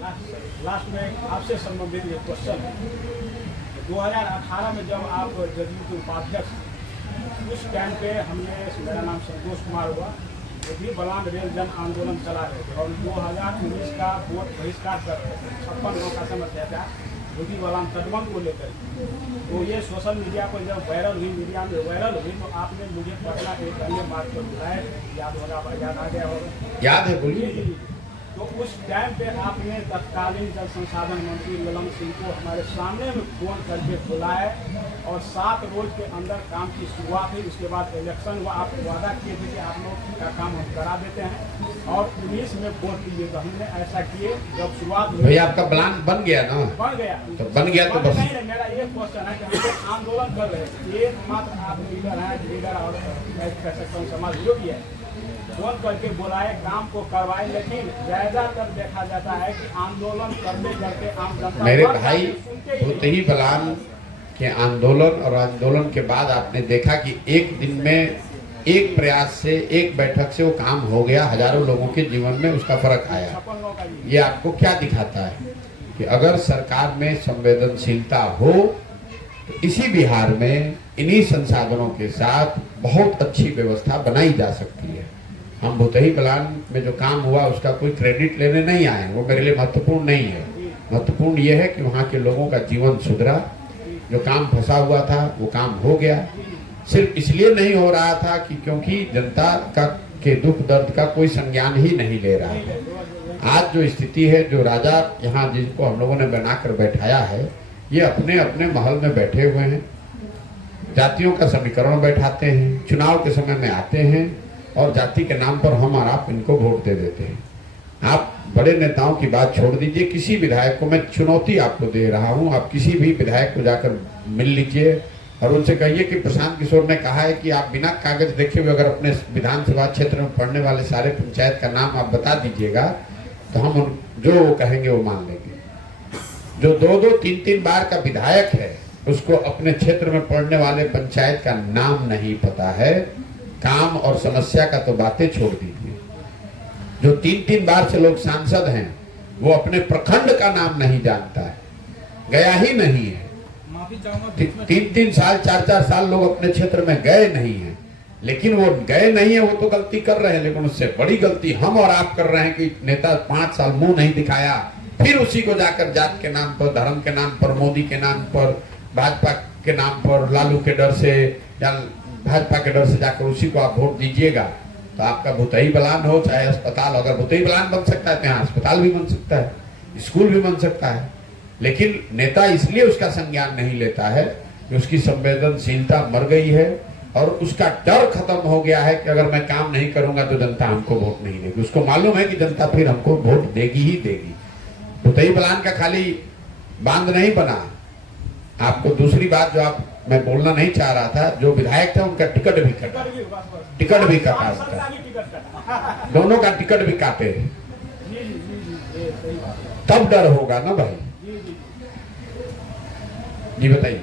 Last में आपसे संबंधित एक क्वेश्चन है। 2018 में जब आप जदयू के उपाध्यक्ष, उस टाइम पे हमने, मेरा नाम संतोष कुमार हुआ, वो भी बलान रेल जन आंदोलन चला रहे थे और 2019 का वोट बहिष्कार कर रहे थे। 56 लोगों का समस्या था मोदी बलान तटबंध को लेकर। तो ये सोशल मीडिया पर जब वायरल हुई, मीडिया में वायरल हुई, तो आपने मुझे पटना एक अन्य मार्ग पर बुलाया, याद होगा, याद आ गया होगा? याद है, बोलिए। तो उस टाइम पे आपने तत्कालीन जल संसाधन मंत्री ललन सिंह को हमारे सामने में फोन करके बुलाया और 7 रोज के अंदर काम की शुरुआत हुई। उसके बाद इलेक्शन हुआ, आप वादा किए थे कि आप लोग का काम हम करा देते हैं और 19 में वोट दिए। तो हमने ऐसा किए। जब शुरुआत हुई, भैया आपका प्लान बन गया ना? बन गया। तो बन गया तो बस नहीं, मेरा ये क्वेश्चन है कि हम लोग आंदोलन कर रहे हैं, एकमात्र आप लीडर हैं, लीडर और मैं कह सकता हूँ समाज योगी है, फोन करके बुलाए, काम को करवाए, लेकिन ज्यादातर देखा जाता है कि आंदोलन करते करते आम जनता, मेरे भाई, भूतही बलान के आंदोलन और आंदोलन के बाद आपने देखा कि एक दिन में एक प्रयास से, एक बैठक से वो काम हो गया। हजारों लोगों के जीवन में उसका फर्क आया। ये आपको क्या दिखाता है कि अगर सरकार में संवेदनशीलता हो तो इसी बिहार में इन्हीं संसाधनों के साथ बहुत अच्छी व्यवस्था बनाई जा सकती है। हम भूतही बलान में जो काम हुआ उसका कोई क्रेडिट लेने नहीं आए, वो मेरे लिए महत्वपूर्ण नहीं है। महत्वपूर्ण ये है कि वहाँ के लोगों का जीवन सुधरा, जो काम फंसा हुआ था वो काम हो गया। सिर्फ इसलिए नहीं हो रहा था कि क्योंकि जनता का के दुख दर्द का कोई संज्ञान ही नहीं ले रहा है। आज जो स्थिति है, जो राजा यहाँ जिनको हम लोगों ने बनाकर बैठाया है, ये अपने अपने महल में बैठे हुए हैं, जातियों का समीकरण बैठाते हैं, चुनाव के समय में आते हैं और जाति के नाम पर हम और आप इनको वोट दे देते हैं। आप बड़े नेताओं की बात छोड़ दीजिए, किसी विधायक को मैं चुनौती आपको दे रहा हूं, आप किसी भी विधायक को जाकर मिल लीजिए और उनसे कहिए कि प्रशांत किशोर ने कहा है कि आप बिना कागज देखे हुए अगर अपने विधानसभा क्षेत्र में पड़ने वाले सारे पंचायत का नाम आप बता दीजिएगा तो हम जो वो कहेंगे वो मान लेंगे। जो 2-2, 3-3 बार का विधायक है, उसको अपने क्षेत्र में पड़ने वाले पंचायत का नाम नहीं पता है। काम और समस्या का तो बातें छोड़ दीजिए। जो 3-3 बार से लोग सांसद हैं, वो अपने प्रखंड का नाम नहीं जानता है, गया ही नहीं है। 3-3 साल, 4-4 साल लोग अपने क्षेत्र में गए नहीं हैं, लेकिन वो गए नहीं है, वो तो गलती कर रहे हैं। लेकिन उससे बड़ी गलती हम और आप कर रहे हैं कि नेता 5 साल मुंह नहीं दिखाया, फिर उसी को जाकर जात के नाम पर, धर्म के नाम पर, मोदी के नाम पर, भाजपा के नाम पर, लालू के डर से या भाजपा के डर से जाकर उसी को आप वोट दीजिएगा तो आपका भूतही बलान हो चाहे अस्पताल, अगर भूतही बलान बन सकता है तो यहाँ अस्पताल भी बन सकता है, स्कूल भी बन सकता है। लेकिन नेता इसलिए उसका संज्ञान नहीं लेता है कि उसकी संवेदनशीलता मर गई है और उसका डर खत्म हो गया है कि अगर मैं काम नहीं करूंगा तो जनता हमको वोट नहीं देगी। उसको मालूम है कि जनता फिर हमको वोट देगी ही देगी। भूतही बलान का खाली बांध नहीं बना। आपको दूसरी बात जो आप मैं बोलना नहीं चाह रहा था, जो विधायक थे उनका टिकट भी कटा, दोनों का टिकट भी काटे, तब डर होगा ना भाई। जी बताइए।